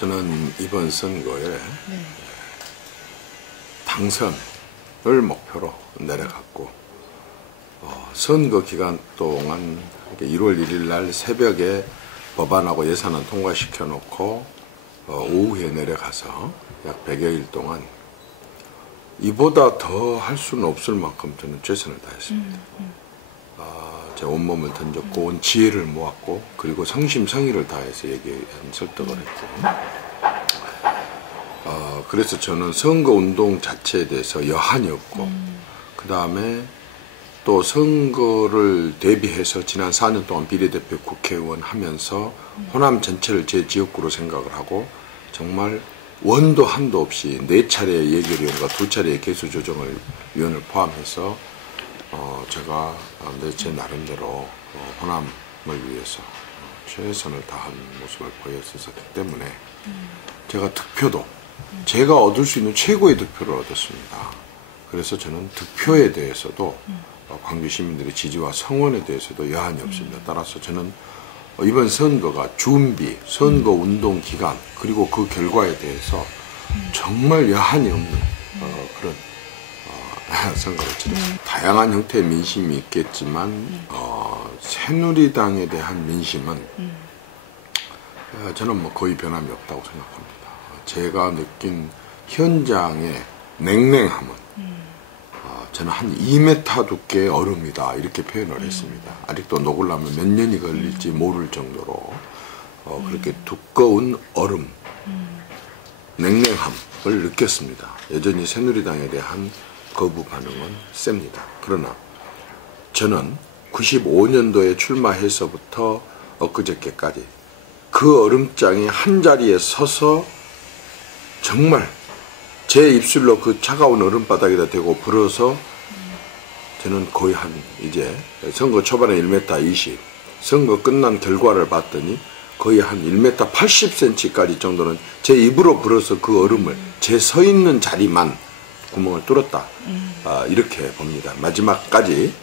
저는 이번 선거에 네. 당선을 목표로 내려갔고 선거 기간 동안 1월 1일 날 새벽에 법안하고 예산안 통과시켜 놓고 오후에 내려가서 약 100여일 동안 이보다 더 할 수는 없을 만큼 저는 최선을 다했습니다. 제 온몸을 던졌고 온 지혜를 모았고 그리고 성심성의를 다해서 얘기한 설득을 했고 그래서 저는 선거운동 자체에 대해서 여한이 없고 그 다음에 또 선거를 대비해서 지난 4년 동안 비례대표 국회의원 하면서 호남 전체를 제 지역구로 생각을 하고 정말 원도 한도 없이 4차례의 예결위원과 2차례의 개수조정을 위원을 포함해서 제가 제 나름대로 호남을 위해서 최선을 다한 모습을 보였었기 때문에 제가 득표도 제가 얻을 수 있는 최고의 득표를 얻었습니다. 그래서 저는 득표에 대해서도 광주 시민들의 지지와 성원에 대해서도 여한이 없습니다. 따라서 저는 이번 선거가 준비, 선거 운동 기간 그리고 그 결과에 대해서 정말 여한이 없는 그런 선거를 치렀습니다. 다양한 형태의 민심이 있겠지만 새누리당에 대한 민심은 저는 뭐 거의 변함이 없다고 생각합니다. 제가 느낀 현장의 냉랭함은 저는 한 2m 두께의 얼음이다 이렇게 표현을 했습니다. 아직도 녹으려면 몇 년이 걸릴지 모를 정도로 그렇게 두꺼운 얼음, 냉랭함을 느꼈습니다. 여전히 새누리당에 대한 거부 반응은 셉니다. 그러나 저는 95년도에 출마해서부터 엊그저께까지 그 얼음장이 한 자리에 서서 정말 제 입술로 그 차가운 얼음바닥에다 대고 불어서 저는 거의 한 이제 선거 초반에 1m 20, 선거 끝난 결과를 봤더니 거의 한 1m 80cm까지 정도는 제 입으로 불어서 그 얼음을 제 서 있는 자리만 구멍을 뚫었다. 이렇게 봅니다. 마지막까지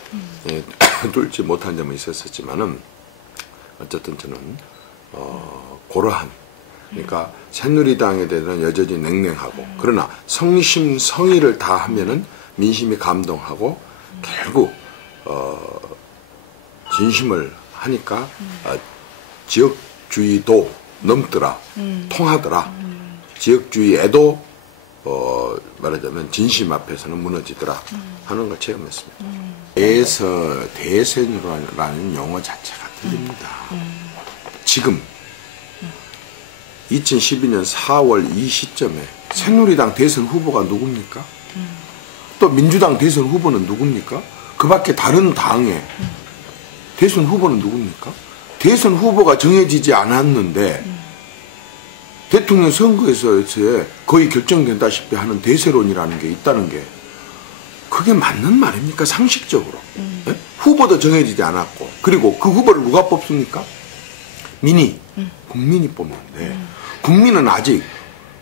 뚫지 못한 점은 있었지만은 어쨌든 저는 고러한 그러니까 새누리당에 대해서는 여전히 냉랭하고 그러나 성심성의를 다하면은 민심이 감동하고 결국 진심을 하니까 지역주의도 넘더라 통하더라 지역주의에도 말하자면 진심 앞에서는 무너지더라 하는 걸 체험했습니다. 대선이라는 용어 자체가 틀립니다. 지금 2012년 4월 이 시점에 새누리당 대선 후보가 누굽니까? 또 민주당 대선 후보는 누굽니까? 그 밖에 다른 당의 대선 후보는 누굽니까? 대선 후보가 정해지지 않았는데 대통령 선거에서의 거의 결정된다시피 하는 대세론이라는 게 있다는 게 그게 맞는 말입니까? 상식적으로. 네? 후보도 정해지지 않았고 그리고 그 후보를 누가 뽑습니까? 국민이 뽑는데 국민은 아직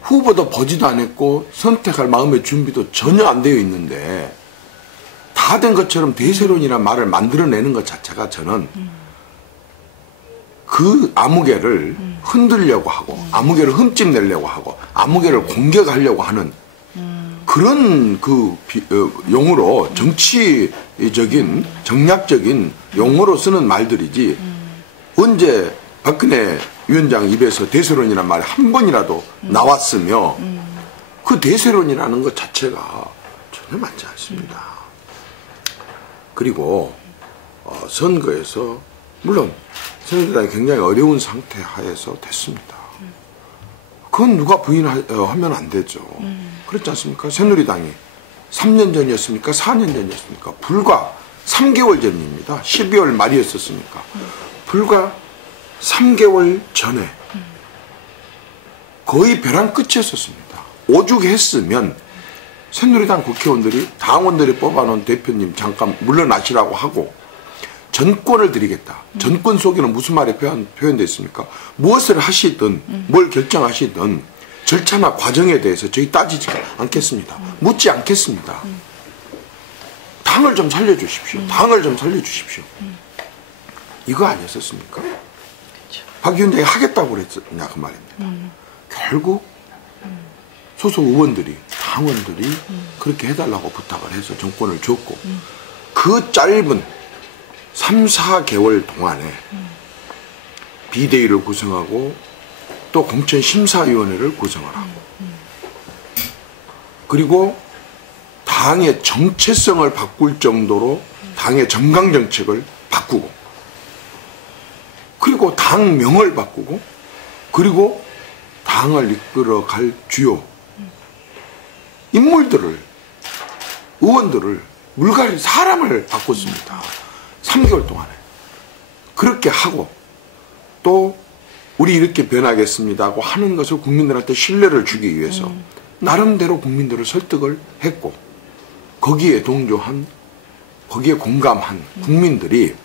후보도 보지도 않았고 선택할 마음의 준비도 전혀 안 되어 있는데 다 된 것처럼 대세론이라는 말을 만들어내는 것 자체가 저는 그 아무개를 흔들려고 하고 아무개를 흠집내려고 하고 아무개를 공격하려고 하는 그런 그 용어로 정치적인 정략적인 용어로 쓰는 말들이지 언제 박근혜 위원장 입에서 대세론이라는 말이 한 번이라도 나왔으며 그 대세론이라는 것 자체가 전혀 맞지 않습니다. 그리고 선거에서 물론 새누리당이 굉장히 어려운 상태 하에서 됐습니다. 그건 누가 부인하면 안 되죠. 그렇지 않습니까? 새누리당이 3년 전이었습니까? 4년 전이었습니까? 불과 3개월 전입니다. 12월 말이었었습니까? 불과 3개월 전에 거의 벼랑 끝이었습니다. 오죽했으면 새누리당 국회의원들이 당원들이 뽑아놓은 대표님 잠깐 물러나시라고 하고 전권을 드리겠다. 전권 속에는 무슨 말이 표현되어 있습니까? 무엇을 하시든 뭘 결정하시든 절차나 과정에 대해서 저희 따지지 않겠습니다. 묻지 않겠습니다. 당을 좀 살려주십시오. 당을 좀 살려주십시오. 이거 아니었습니까? 박 위원장이 하겠다고 그랬냐 그 말입니다. 결국 소속 의원들이, 당원들이 그렇게 해달라고 부탁을 해서 정권을 줬고, 그 짧은 3, 4개월 동안에 비대위를 구성하고 또 공천심사위원회를 구성을 하고, 그리고 당의 정체성을 바꿀 정도로 당의 정강정책을 바꾸고, 그리고 당명을 바꾸고, 그리고 당을 이끌어갈 주요 인물들을, 의원들을, 물갈이 사람을 바꿨습니다. 3개월 동안에. 그렇게 하고 또 우리 이렇게 변하겠습니다 하고 하는 것을 국민들한테 신뢰를 주기 위해서 나름대로 국민들을 설득을 했고, 거기에 동조한, 거기에 공감한 국민들이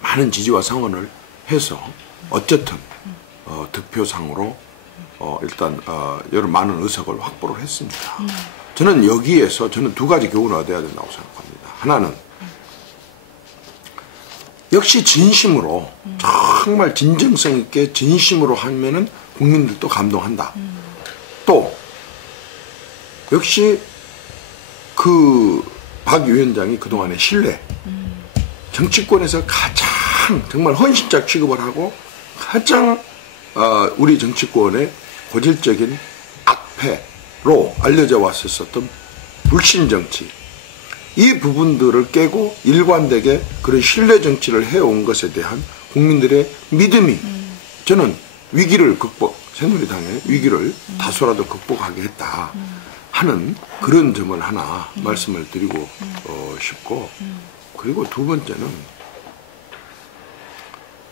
많은 지지와 성원을 해서 어쨌든 득표상으로 일단 여러 많은 의석을 확보를 했습니다. 저는 여기에서 저는 두 가지 교훈을 얻어야 된다고 생각합니다. 하나는 역시 진심으로, 정말 진정성 있게 진심으로 하면은 국민들도 감동한다. 또 역시 그 박 위원장이 그동안의 신뢰, 정치권에서 가장 정말 헌신자 취급을 하고 가장 우리 정치권의 고질적인 악패로 알려져 왔었던 불신정치, 이 부분들을 깨고 일관되게 그런 신뢰 정치를 해온 것에 대한 국민들의 믿음이, 저는 위기를 새누리당의 위기를 다소라도 극복하게 했다 하는 그런 점을 하나 말씀을 드리고 싶고, 그리고 두 번째는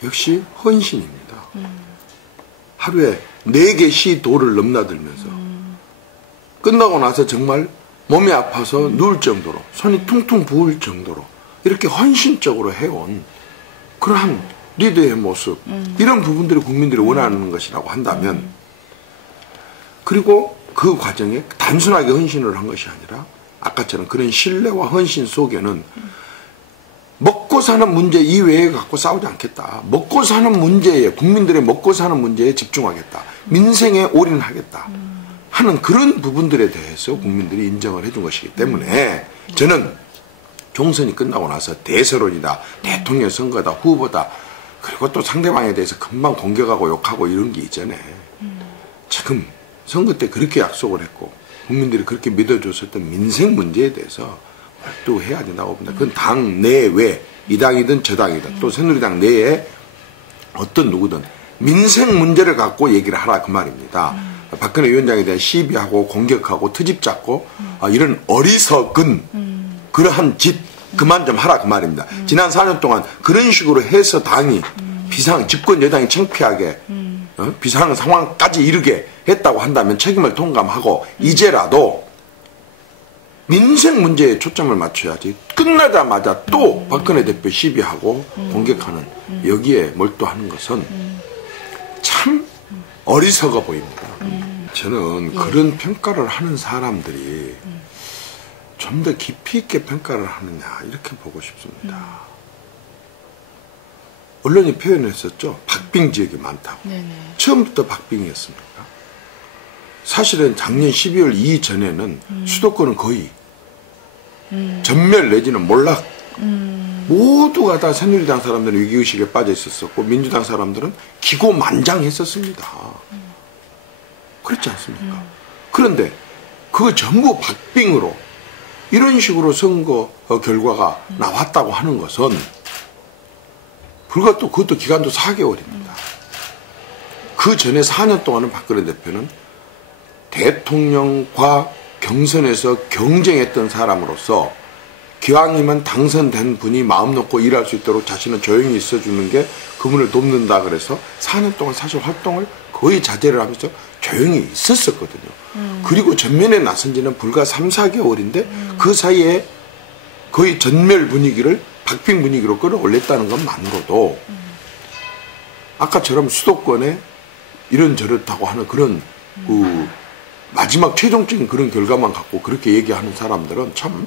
역시 헌신입니다. 하루에 4개씩 도를 넘나들면서 끝나고 나서 정말 몸이 아파서 누울 정도로, 손이 퉁퉁 부을 정도로 이렇게 헌신적으로 해온 그러한 리더의 모습, 이런 부분들이 국민들이 원하는 것이라고 한다면, 그리고 그 과정에 단순하게 헌신을 한 것이 아니라 아까처럼 그런 신뢰와 헌신 속에는 먹고 사는 문제 이외에 갖고 싸우지 않겠다. 먹고 사는 문제에, 국민들의 먹고 사는 문제에 집중하겠다. 민생에 올인하겠다 하는 그런 부분들에 대해서 국민들이 인정을 해준 것이기 때문에, 저는 총선이 끝나고 나서 대세론이다, 대통령 선거다, 후보다, 그리고 또 상대방에 대해서 금방 공격하고 욕하고 이런 게 이전에 지금 선거 때 그렇게 약속을 했고 국민들이 그렇게 믿어줬었던 민생 문제에 대해서 발도해야 된다고 봅니다. 그건 당 내외, 이 당이든 저 당이든 또 새누리당 내에 어떤 누구든 민생 문제를 갖고 얘기를 하라 그 말입니다. 박근혜 위원장에 대한 시비하고 공격하고 트집 잡고 이런 어리석은 그러한 짓 그만 좀 하라 그 말입니다. 지난 4년 동안 그런 식으로 해서 당이 집권 여당이 창피하게 비상 상황까지 이르게 했다고 한다면 책임을 통감하고 이제라도 민생 문제에 초점을 맞춰야지, 끝나자마자 또 박근혜 대표 시비하고 공격하는, 여기에 몰두하는 것은 참 어리석어 보입니다. 저는 그런 평가를 하는 사람들이 좀 더 깊이 있게 평가를 하느냐 이렇게 보고 싶습니다. 언론이 표현했었죠. 박빙 지역이 많다고. 네네. 처음부터 박빙이었습니까? 사실은 작년 12월 이전에는 수도권은 거의 전멸 내지는 몰락, 모두가 다 새누리당 사람들은 위기의식에 빠져 있었었고 민주당 사람들은 기고만장했었습니다. 그렇지 않습니까? 그런데 그거 전부 박빙으로 이런 식으로 선거 결과가 나왔다고 하는 것은 불과 또 그것도 기간도 4개월입니다. 그 전에 4년 동안은 박근혜 대표는 대통령과 경선에서 경쟁했던 사람으로서 기왕이면 당선된 분이 마음 놓고 일할 수 있도록 자신은 조용히 있어주는 게 그분을 돕는다 그래서 4년 동안 사실 활동을 거의 자제를 하면서 조용히 있었었거든요. 그리고 전면에 나선 지는 불과 3, 4개월인데 그 사이에 거의 전멸 분위기를 박빙 분위기로 끌어올렸다는 것만으로도 아까처럼 수도권에 이런저렇다고 하는 그런 그 마지막 최종적인 그런 결과만 갖고 그렇게 얘기하는 사람들은 참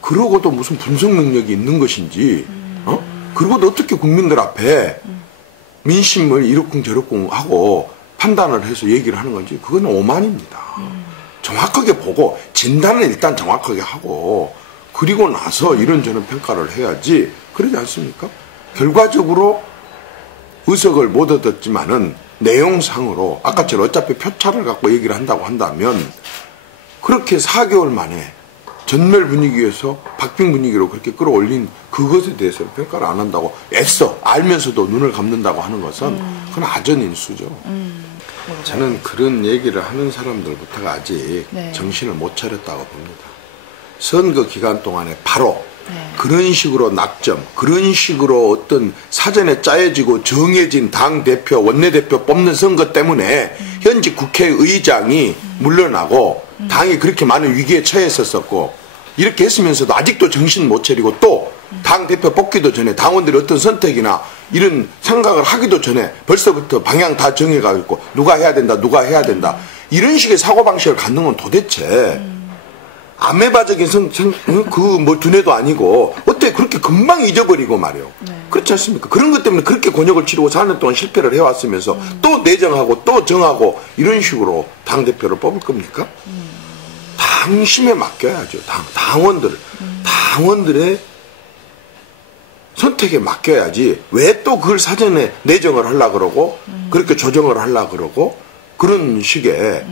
그러고도 무슨 분석 능력이 있는 것인지 그러고도 어떻게 국민들 앞에 민심을 이러쿵저러쿵 하고 판단을 해서 얘기를 하는 건지 그건 오만입니다. 정확하게 보고 진단을 일단 정확하게 하고 그리고 나서 이런저런 평가를 해야지 그러지 않습니까? 결과적으로 의석을 못 얻었지만은 내용상으로 아까처럼 어차피 표차를 갖고 얘기를 한다고 한다면 그렇게 4개월 만에 전멸 분위기에서 박빙 분위기로 그렇게 끌어올린 그것에 대해서 평가를 안 한다고 애써 알면서도 눈을 감는다고 하는 것은 그건 아전인수죠. 저는 그런 얘기를 하는 사람들부터가 아직 네. 정신을 못 차렸다고 봅니다. 선거 기간 동안에 바로 그런 식으로 낙점, 그런 식으로 어떤 사전에 짜여지고 정해진 당대표, 원내대표 뽑는 선거 때문에 현직 국회의장이 물러나고 당이 그렇게 많은 위기에 처했었고 이렇게 했으면서도 아직도 정신 못 차리고 또 당대표 뽑기도 전에 당원들이 어떤 선택이나 이런 생각을 하기도 전에 벌써부터 방향 다 정해가지고 누가 해야 된다, 누가 해야 된다 이런 식의 사고방식을 갖는 건 도대체 아메바적인 그 두뇌도 아니고 어떻게 그렇게 금방 잊어버리고 말이요. 그렇지 않습니까? 그런 것 때문에 그렇게 곤욕을 치르고 4년 동안 실패를 해왔으면서 또 내정하고 또 정하고 이런 식으로 당대표를 뽑을 겁니까? 당심에 맡겨야죠. 당원들의 선택에 맡겨야지 왜 또 그걸 사전에 내정을 하려고 그러고 그렇게 조정을 하려고 그러고 그런 식의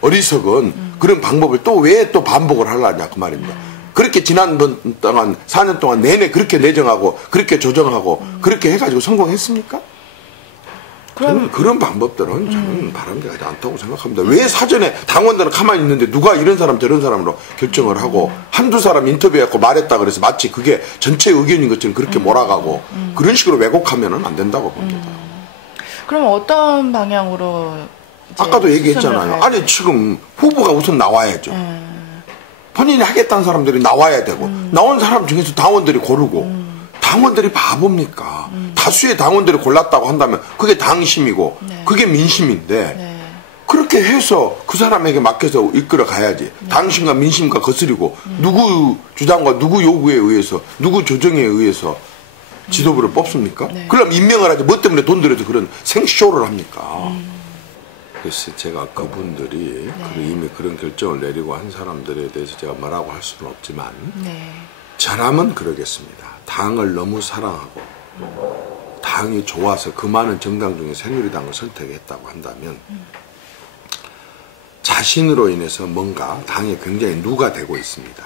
어리석은 그런 방법을 또 왜 또 반복을 하려냐 그 말입니다. 그렇게 지난번 동안 4년 동안 내내 그렇게 내정하고 그렇게 조정하고 그렇게 해가지고 성공했습니까? 저는 그런 방법들은 저는 바람직하지 않다고 생각합니다. 왜 사전에 당원들은 가만히 있는데 누가 이런 사람 저런 사람으로 결정을 하고 한두 사람 인터뷰해갖고 말했다 그래서 마치 그게 전체 의견인 것처럼 그렇게 몰아가고 그런 식으로 왜곡하면은 안 된다고 봅니다. 그럼 어떤 방향으로 아까도 얘기했잖아요. 아니 지금 후보가 우선 나와야죠. 본인이 하겠다는 사람들이 나와야 되고 나온 사람 중에서 당원들이 고르고 당원들이 바보입니까? 다수의 당원들이 골랐다고 한다면 그게 당심이고 그게 민심인데 그렇게 해서 그 사람에게 맡겨서 이끌어 가야지. 당심과 민심과 거스리고 누구 주장과 누구 요구에 의해서 누구 조정에 의해서 지도부를 뽑습니까? 그럼 임명을 하지 뭐 때문에 돈 들여서 그런 생쇼를 합니까? 그래서 제가 그분들이 이미 그런 결정을 내리고 한 사람들에 대해서 제가 뭐라고 할 수는 없지만 저라면 그러겠습니다. 당을 너무 사랑하고 당이 좋아서 그 많은 정당 중에 새누리당을 선택했다고 한다면 자신으로 인해서 뭔가 당에 굉장히 누가 되고 있습니다.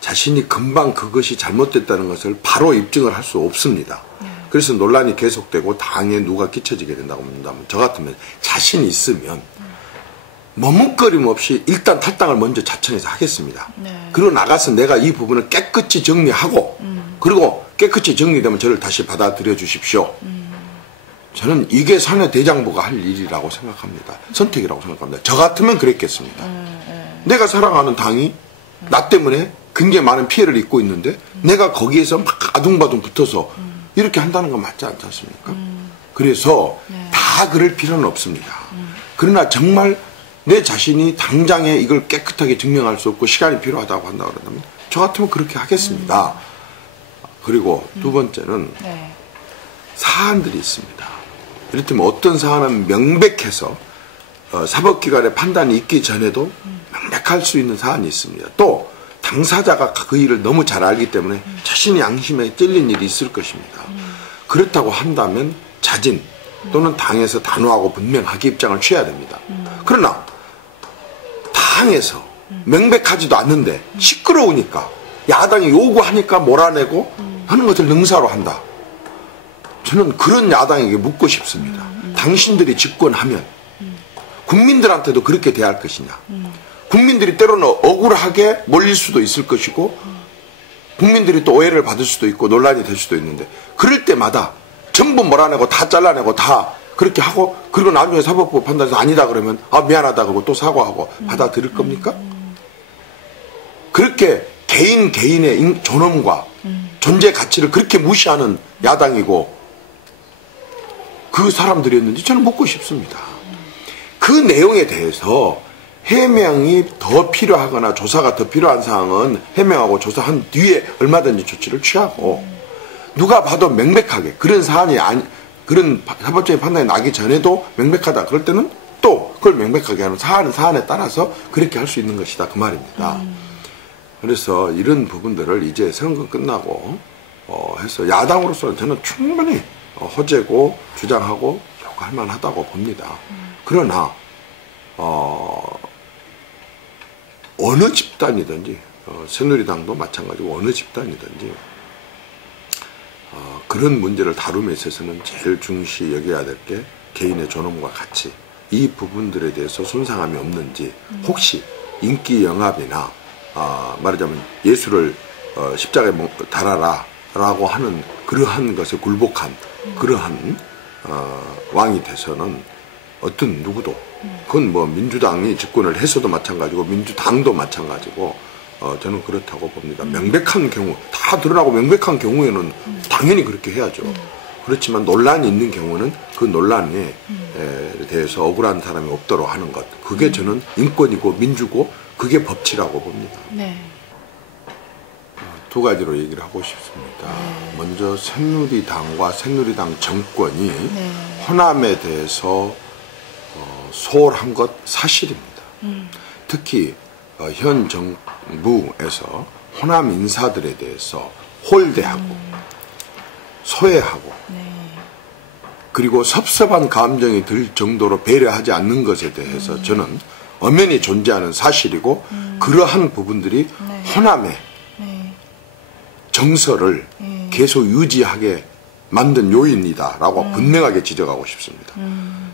자신이 금방 그것이 잘못됐다는 것을 바로 입증을 할 수 없습니다. 그래서 논란이 계속되고 당에 누가 끼쳐지게 된다고 한다면 저 같으면 자신이 있으면 머뭇거림 없이 일단 탈당을 먼저 자청해서 하겠습니다. 그리고 나가서 내가 이 부분을 깨끗이 정리하고 그리고 깨끗이 정리되면 저를 다시 받아들여 주십시오. 저는 이게 사내 대장부가 할 일이라고 생각합니다. 선택이라고 생각합니다. 저 같으면 그랬겠습니다. 내가 사랑하는 당이 나 때문에 굉장히 많은 피해를 입고 있는데 내가 거기에서 막 아둥바둥 붙어서 이렇게 한다는 건 맞지 않지 않습니까? 그래서 다 그럴 필요는 없습니다. 그러나 정말 내 자신이 당장에 이걸 깨끗하게 증명할 수 없고 시간이 필요하다고 한다고 그런다면 저 같으면 그렇게 하겠습니다. 그리고 두 번째는 사안들이 있습니다. 이를테면 어떤 사안은 명백해서 사법기관의 판단이 있기 전에도 명백할 수 있는 사안이 있습니다. 또 당사자가 그 일을 너무 잘 알기 때문에 자신의 양심에 찔린 일이 있을 것입니다. 그렇다고 한다면 자진 또는 당에서 단호하고 분명하게 입장을 취해야 됩니다. 그러나 당에서 명백하지도 않는데 시끄러우니까 야당이 요구하니까 몰아내고 하는 것을 능사로 한다. 저는 그런 야당에게 묻고 싶습니다. 당신들이 집권하면 국민들한테도 그렇게 대할 것이냐. 국민들이 때로는 억울하게 몰릴 수도 있을 것이고 국민들이 또 오해를 받을 수도 있고 논란이 될 수도 있는데 그럴 때마다 전부 몰아내고 다 잘라내고 다 그렇게 하고 그리고 나중에 사법부 판단해서 아니다 그러면 아 미안하다 그러고 또 사과하고 받아들일 겁니까? 그렇게 개인의 존엄과 존재 가치를 그렇게 무시하는 야당이고 그 사람들이었는지 저는 묻고 싶습니다. 그 내용에 대해서 해명이 더 필요하거나 조사가 더 필요한 사항은 해명하고 조사한 뒤에 얼마든지 조치를 취하고 누가 봐도 명백하게 그런 사안이 그런 사법적인 판단이 나기 전에도 명백하다. 그럴 때는 또 그걸 명백하게 하는 사안에 따라서 그렇게 할 수 있는 것이다. 그 말입니다. 그래서 이런 부분들을 이제 선거 끝나고 해서 야당으로서는 저는 충분히 호재고 주장하고 할 만하다고 봅니다. 그러나 어느 집단이든지 새누리당도 마찬가지고 어느 집단이든지 그런 문제를 다룸에 있어서는 제일 중시 여겨야 될 게 개인의 존엄과 가치, 이 부분들에 대해서 손상함이 없는지, 혹시 인기 영합이나 말하자면 예수를 십자가에 달아라 라고 하는 그러한 것에 굴복한 그러한 왕이 돼서는 어떤 누구도, 그건 뭐 민주당이 집권을 해서도 마찬가지고 민주당도 마찬가지고 저는 그렇다고 봅니다. 명백한 경우, 다 드러나고 명백한 경우에는 당연히 그렇게 해야죠. 그렇지만 논란이 있는 경우는 그 논란에 대해서 억울한 사람이 없도록 하는 것, 그게 저는 인권이고 민주고 그게 법치라고 봅니다. 네. 두 가지로 얘기를 하고 싶습니다. 먼저 새누리당과 새누리당 정권이 호남에 대해서 소홀한 것 사실입니다. 특히 현 정부에서 호남 인사들에 대해서 홀대하고 소외하고 그리고 섭섭한 감정이 들 정도로 배려하지 않는 것에 대해서 저는 엄연히 존재하는 사실이고 그러한 부분들이 호남의 정서를 계속 유지하게 만든 요인이다라고 분명하게 지적하고 싶습니다.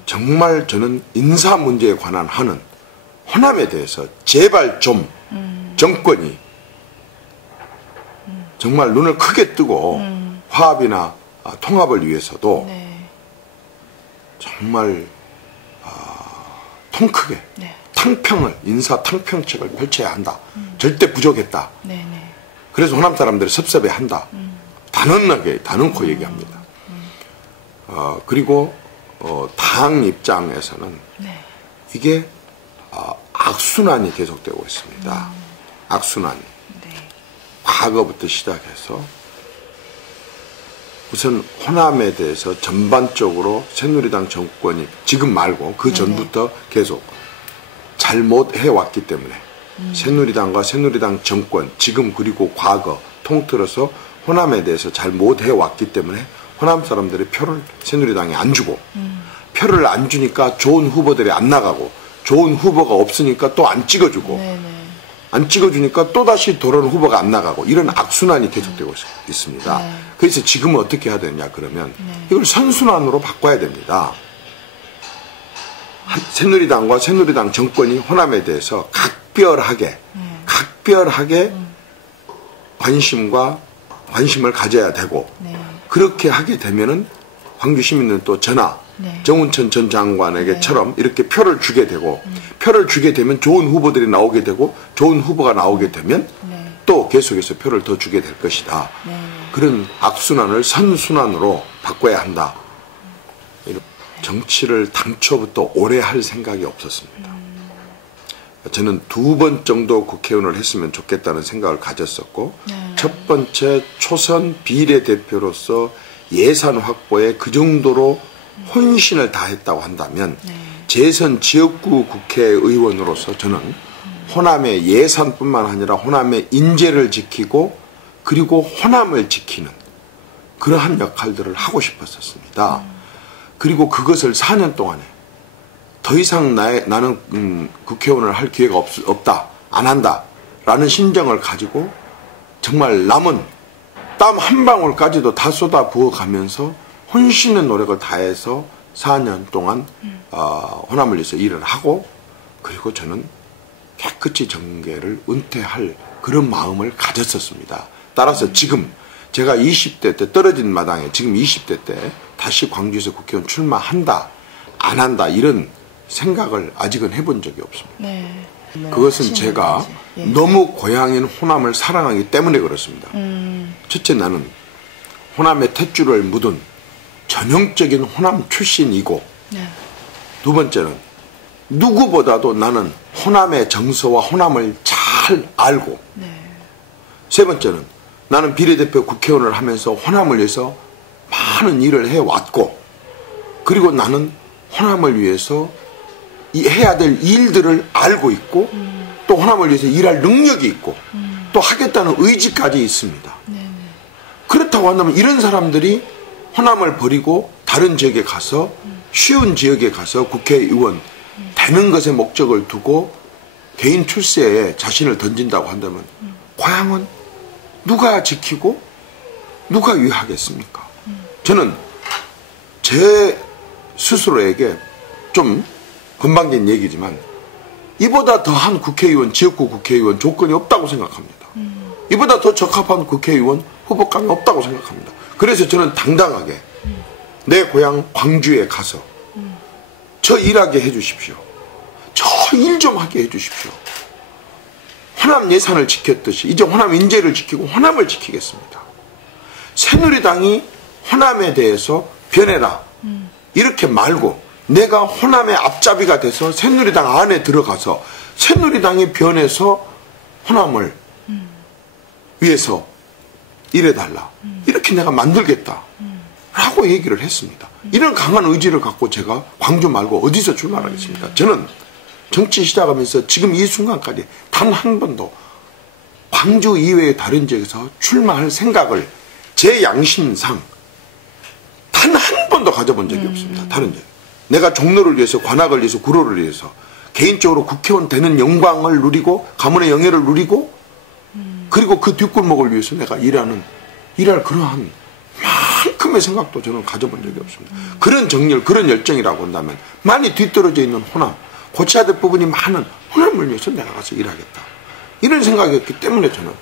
정말 저는 인사 문제에 관한 하는 호남에 대해서 제발 좀 정권이 정말 눈을 크게 뜨고 화합이나 통합을 위해서도 정말 통크게 탕평을, 인사 탕평책을 펼쳐야 한다. 절대 부족했다. 그래서 호남 사람들이 섭섭해한다. 단언하게, 단언코 얘기합니다. 그리고 당 입장에서는 이게 악순환이 계속되고 있습니다. 악순환이. 과거부터 시작해서 우선 호남에 대해서 전반적으로 새누리당 정권이 지금 말고 그 전부터 계속 잘못해왔기 때문에 새누리당과 새누리당 정권, 지금 그리고 과거 통틀어서 호남에 대해서 잘못해왔기 때문에 호남 사람들이 표를 새누리당에 안 주고 표를 안 주니까 좋은 후보들이 안 나가고 좋은 후보가 없으니까 또 안 찍어주고 안 찍어주니까 또다시 도런 후보가 안 나가고 이런 악순환이 계속되고 있습니다. 그래서 지금은 어떻게 해야 되냐 그러면 이걸 선순환으로 바꿔야 됩니다. 새누리당과 새누리당 정권이 호남에 대해서 각별하게 관심을 가져야 되고 그렇게 하게 되면은 광주 시민들은 또 전하 정운천 전 장관에게처럼 이렇게 표를 주게 되고 표를 주게 되면 좋은 후보들이 나오게 되고 좋은 후보가 나오게 되면 또 계속해서 표를 더 주게 될 것이다. 그런 악순환을 선순환으로 바꿔야 한다. 정치를 당초부터 오래 할 생각이 없었습니다. 저는 2번 정도 국회의원을 했으면 좋겠다는 생각을 가졌었고 첫 번째 초선 비례대표로서 예산 확보에 그 정도로 혼신을 다했다고 한다면 재선 지역구 국회의원으로서 저는 호남의 예산뿐만 아니라 호남의 인재를 지키고 그리고 호남을 지키는 그러한 역할들을 하고 싶었었습니다. 그리고 그것을 4년 동안에 더 이상 나는 국회의원을 할 기회가 없다, 안 한다 라는 심정을 가지고 정말 남은 땀 한 방울까지도 다 쏟아 부어가면서 혼신의 노력을 다해서 4년 동안 호남을 위해서 일을 하고 그리고 저는 깨끗이 정계를 은퇴할 그런 마음을 가졌었습니다. 따라서 지금 제가 20대 때 떨어진 마당에 지금 20대 때 다시 광주에서 국회의원 출마한다 안 한다 이런 생각을 아직은 해본 적이 없습니다. 그것은 제가 너무 고향인 호남을 사랑하기 때문에 그렇습니다. 첫째, 나는 호남의 탯줄을 묻은 전형적인 호남 출신이고 두 번째는 누구보다도 나는 호남의 정서와 호남을 잘 알고 세 번째는 나는 비례대표 국회의원을 하면서 호남을 위해서 많은 일을 해왔고 그리고 나는 호남을 위해서 해야 될 일들을 알고 있고 또 호남을 위해서 일할 능력이 있고 또 하겠다는 의지까지 있습니다. 그렇다고 한다면 이런 사람들이 호남을 버리고 다른 지역에 가서 쉬운 지역에 가서 국회의원 되는 것에 목적을 두고 개인 출세에 자신을 던진다고 한다면 고향은 누가 지키고 누가 위하겠습니까? 저는 제 스스로에게 좀 건방진 얘기지만 이보다 더한 국회의원, 지역구 국회의원 조건이 없다고 생각합니다. 이보다 더 적합한 국회의원 후보감이 없다고 생각합니다. 그래서 저는 당당하게 내 고향 광주에 가서 저 일하게 해주십시오. 저 일 좀 하게 해주십시오. 호남 예산을 지켰듯이 이제 호남 인재를 지키고 호남을 지키겠습니다. 새누리당이 호남에 대해서 변해라 이렇게 말고 내가 호남의 앞잡이가 돼서 새누리당 안에 들어가서 새누리당이 변해서 호남을 위해서 일해달라 이렇게 내가 만들겠다 라고 얘기를 했습니다. 이런 강한 의지를 갖고 제가 광주 말고 어디서 출마하겠습니까? 저는 정치 시작하면서 지금 이 순간까지 단 한 번도 광주 이외의 다른 지역에서 출마할 생각을 제 양심상 단 한 번도 가져본 적이 없습니다. 다른 지역. 내가 종로를 위해서, 관악을 위해서, 구로를 위해서 개인적으로 국회의원 되는 영광을 누리고 가문의 영예를 누리고 그리고 그 뒷골목을 위해서 내가 일할 그러한 만큼의 생각도 저는 가져본 적이 없습니다. 그런 정열, 그런 열정이라고 한다면 많이 뒤떨어져 있는 호남, 고쳐야 될 부분이 많은 호남을 위해서 내가 가서 일하겠다. 이런 생각이었기 때문에 저는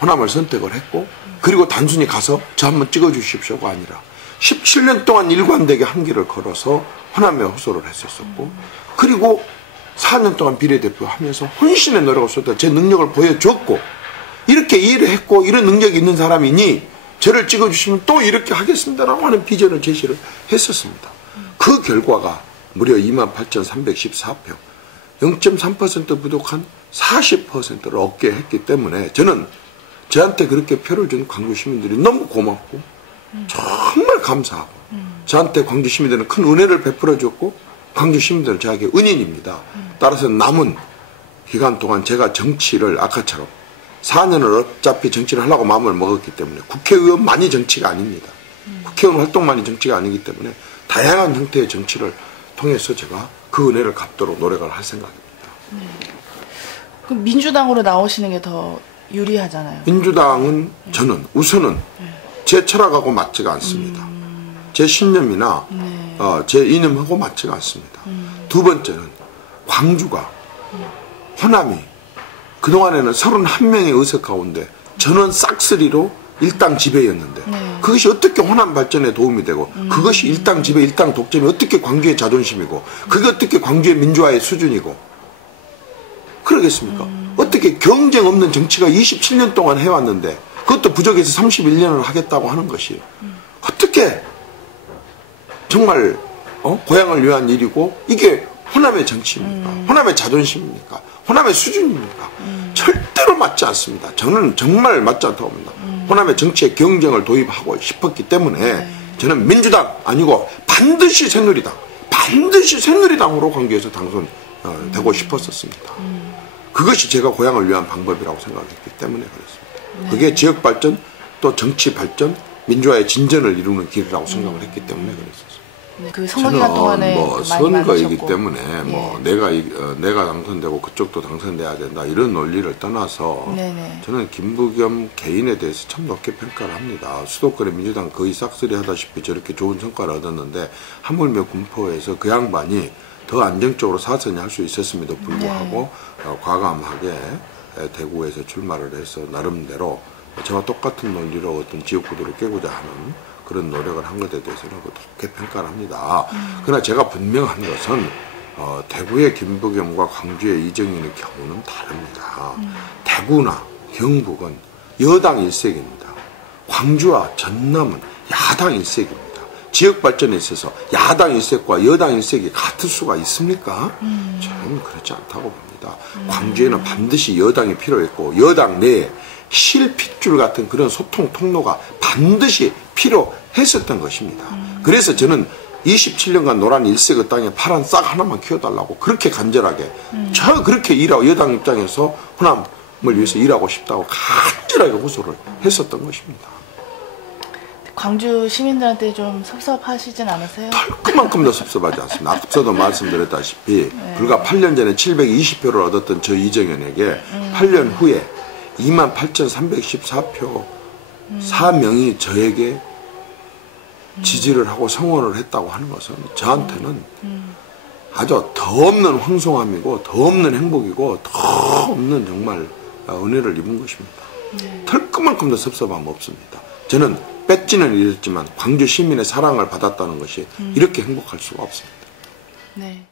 호남을 선택을 했고 그리고 단순히 가서 저 한번 찍어주십시오가 아니라 17년 동안 일관되게 한 길을 걸어서 호남에 호소를 했었었고 그리고 4년 동안 비례대표 하면서 혼신의 노력을 쏟아 제 능력을 보여줬고 이렇게 일을 했고 이런 능력이 있는 사람이니 저를 찍어주시면 또 이렇게 하겠습니다라고 하는 비전을 제시를 했었습니다. 그 결과가 무려 28,314표 0.3% 부족한 40%를 얻게 했기 때문에 저는 저한테 그렇게 표를 준 광주 시민들이 너무 고맙고 정말 감사하고 저한테 광주 시민들은 큰 은혜를 베풀어 줬고 광주 시민들은 저에게 은인입니다. 따라서 남은 기간 동안 제가 정치를 아까처럼 4년을 어차피 정치를 하려고 마음을 먹었기 때문에 국회의원만이 정치가 아닙니다. 국회의원 활동만이 정치가 아니기 때문에 다양한 형태의 정치를 통해서 제가 그 은혜를 갚도록 노력을 할 생각입니다. 그럼 민주당으로 나오시는 게 더 유리하잖아요. 민주당은 저는 우선은 제 철학하고 맞지가 않습니다. 제 신념이나 제 이념하고 맞지가 않습니다. 두 번째는 광주가 호남이 그동안에는 31명의 의석 가운데 저는 싹쓸이로 일당 지배였는데 그것이 어떻게 호남 발전에 도움이 되고 그것이 일당 지배, 일당 독점이 어떻게 광주의 자존심이고 그게 어떻게 광주의 민주화의 수준이고 그러겠습니까? 어떻게 경쟁 없는 정치가 27년 동안 해왔는데 그것도 부족해서 31년을 하겠다고 하는 것이 어떻게 정말 고향을 위한 일이고 이게 호남의 정치입니까? 호남의 자존심입니까? 호남의 수준입니까? 절대로 맞지 않습니다. 저는 정말 맞지 않다고 봅니다. 호남의 정치에 경쟁을 도입하고 싶었기 때문에 저는 민주당 아니고 반드시 새누리당으로 광주에서 당선되고 싶었었습니다. 그것이 제가 고향을 위한 방법이라고 생각했기 때문에 그렇습니다. 그게 지역 발전 또 정치 발전 민주화의 진전을 이루는 길이라고 생각을 했기 때문에 그랬었습니다. 그 선거 기간 동안에 뭐 선거이기 때문에 뭐 내가 당선되고 그쪽도 당선돼야 된다 이런 논리를 떠나서 저는 김부겸 개인에 대해서 참 높게 평가를 합니다. 수도권의 민주당 거의 싹쓸이 하다시피 저렇게 좋은 성과를 얻었는데 하물며 군포에서 그 양반이 더 안정적으로 사선이 할 수 있었음에도 불구하고 과감하게 대구에서 출마를 해서 나름대로 저와 똑같은 논리로 어떤 지역구도를 깨고자 하는 그런 노력을 한 것에 대해서는 높게 평가를 합니다. 그러나 제가 분명한 것은 대구의 김부겸과 광주의 이정현의 경우는 다릅니다. 대구나 경북은 여당 일색입니다. 광주와 전남은 야당 일색입니다. 지역 발전에 있어서 야당 일색과 여당 일색이 같을 수가 있습니까? 저는 그렇지 않다고 봅니다. 광주에는 반드시 여당이 필요했고 여당 내에 실핏줄 같은 그런 소통 통로가 반드시 필요했었던 것입니다. 그래서 저는 27년간 노란 일색의 땅에 파란 싹 하나만 키워달라고 그렇게 간절하게 저 그렇게 일하고 여당 입장에서 호남을 위해서 일하고 싶다고 간절하게 호소를 했었던 것입니다. 광주 시민들한테 좀 섭섭하시진 않으세요? 털그만큼도 섭섭하지 않습니다. 앞서도 말씀드렸다시피 불과 8년 전에 720표를 얻었던 저 이정현에게 8년 후에 28,314표 4명이 저에게 지지를 하고 성원을 했다고 하는 것은 저한테는 아주 더 없는 황송함이고 더 없는 행복이고 더 없는 정말 은혜를 입은 것입니다. 털그만큼도 섭섭함 없습니다. 저는 뺏지는 잃었지만 광주 시민의 사랑을 받았다는 것이 이렇게 행복할 수가 없습니다. 네.